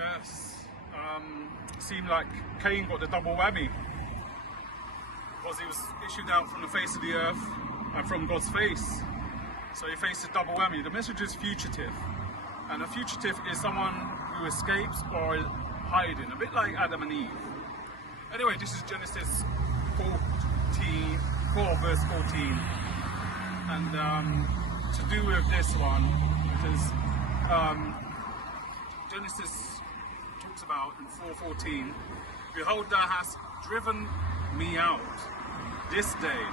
Yes, seemed like Cain got the double whammy because he was issued out from the face of the earth and from God's face. So he faced a double whammy. The message is fugitive, and a fugitive is someone who escapes or is hiding, a bit like Adam and Eve. Anyway, this is Genesis 4 verse 14, and to do with this one, because Genesis talks about in 4:14, behold, thou hast driven me out this day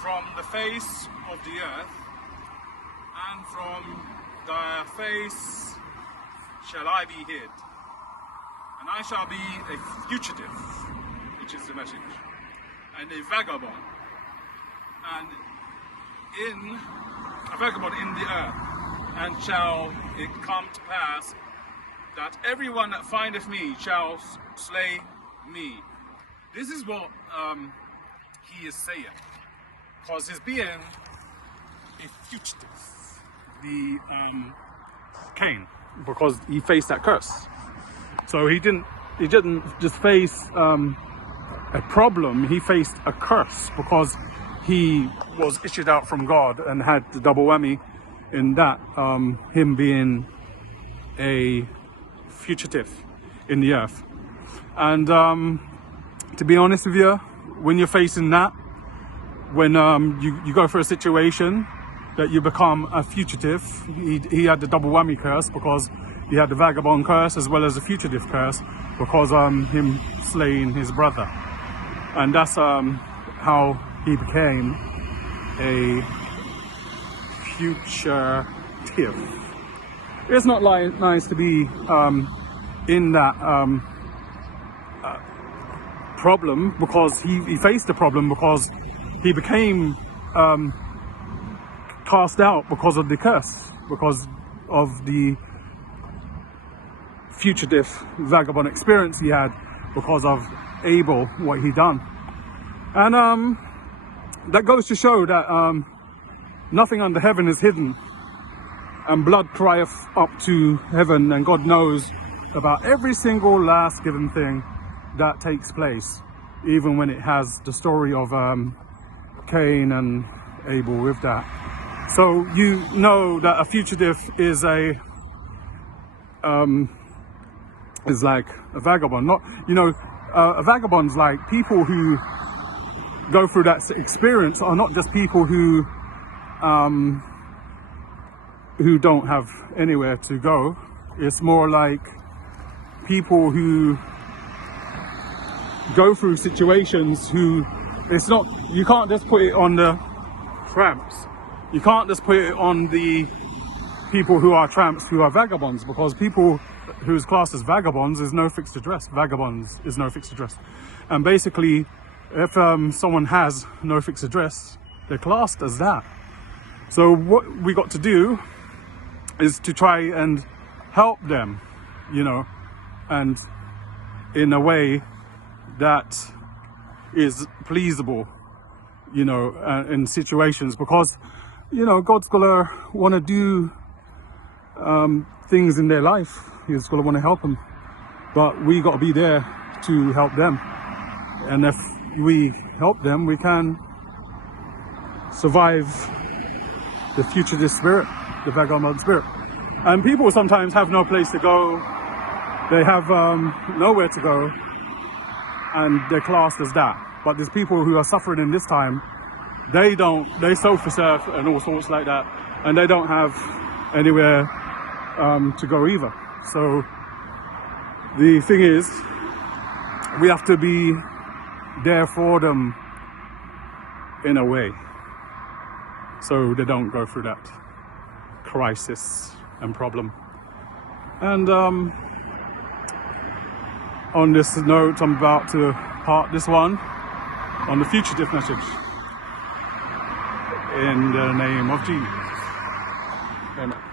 from the face of the earth, and from thy face shall I be hid, and I shall be a fugitive, which is the message, and a vagabond, and in a vagabond in the earth. And shall it come to pass that everyone that findeth me shall slay me. This is what he is saying, because he's being a fugitive, the Cain, because he faced that curse. So he didn't just face a problem, he faced a curse, because he was issued out from God and had the double whammy in that, him being a fugitive in the earth. And to be honest with you, when you're facing that, when you go through a situation that you become a fugitive, he had the double whammy curse, because he had the vagabond curse as well as the fugitive curse, because him slaying his brother. And that's how he became a fugitive. It's not nice to be in that problem, because he faced the problem, because he became cast out because of the curse, because of the fugitive vagabond experience he had, because of Abel, what he done. And that goes to show that nothing under heaven is hidden, and blood crieth up to heaven, and God knows about every single last given thing that takes place, even when it has the story of Cain and Abel with that. So you know that a fugitive is like a vagabond. Not, a vagabond's like people who go through that experience are not just people who don't have anywhere to go. It's more like people who go through situations who, it's not, you can't just put it on the tramps. You can't just put it on the people who are tramps, who are vagabonds, because people who's classed as vagabonds is no fixed address. Vagabonds is no fixed address. And basically, if someone has no fixed address, they're classed as that. So what we got to do is to try and help them, and in a way that is pleasable, in situations, because, God's gonna want to do things in their life. He's gonna want to help them, but we got to be there to help them. And if we help them, we can survive the fugitive spirit, the vagabond spirit. And people sometimes have no place to go, they have nowhere to go, and they're classed as that. But there's people who are suffering in this time, they self-serve and all sorts like that, and they don't have anywhere to go either. So the thing is, we have to be there for them in a way, so they don't go through that crisis and problem. And on this note, I'm about to part this one on the fugitive message. In the name of Jesus. Amen.